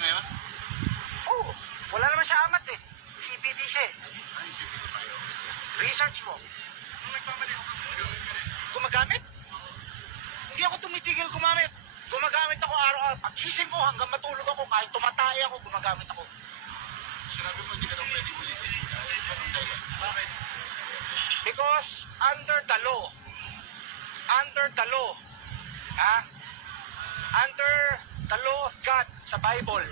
ngayon? Oo. Wala naman siya amat eh. CPD siya eh. Ay, CPD pa yun. Research mo. Nung nagpamali ako, gumagamit ka rin. Gumagamit? Hindi ako tumitigil gumamit. Gumagamit ako araw-araw. Pagising ko hanggang matulog ako, kahit tumatay ako, gumagamit ako. Sinabi mo, hindi ka daw pwede ulitin. Anong dahilan? Bakit? Because under the law, ha? Under the law of God sa Bible,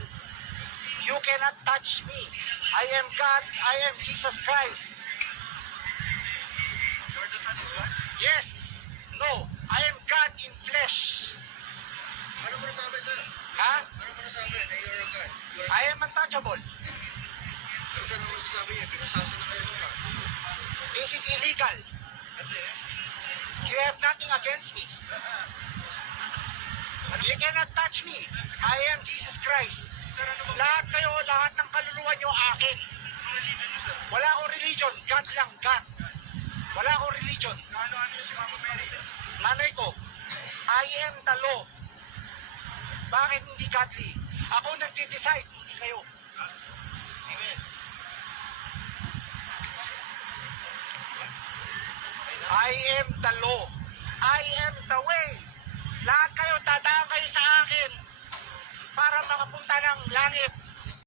you cannot touch me. I am God, I am Jesus Christ. You're the son of God? Yes, no, I am God in flesh. Ano mo nasabi, sir? Ha? Ano mo nasabi na you're a God? I am untouchable. Ano ka naman sasabi niya? Pinasasa na kayo nung This is illegal. Kasi, You have nothing against me. You cannot touch me. I am Jesus Christ. sir, ano ba? Lahat kayo, lahat ng kaluluwa nyo akin. Ano religion niyo, sir? Wala akong religion. God lang, God. Wala akong religion. Ano yung si Mama Mary? Nanay ko, I am the law. Bakit hindi godly? Ako nagde-decide, hindi kayo. Amen. I am the law. I am the way. Lahat kayo, dadaan kayo sa akin para makapunta ng langit.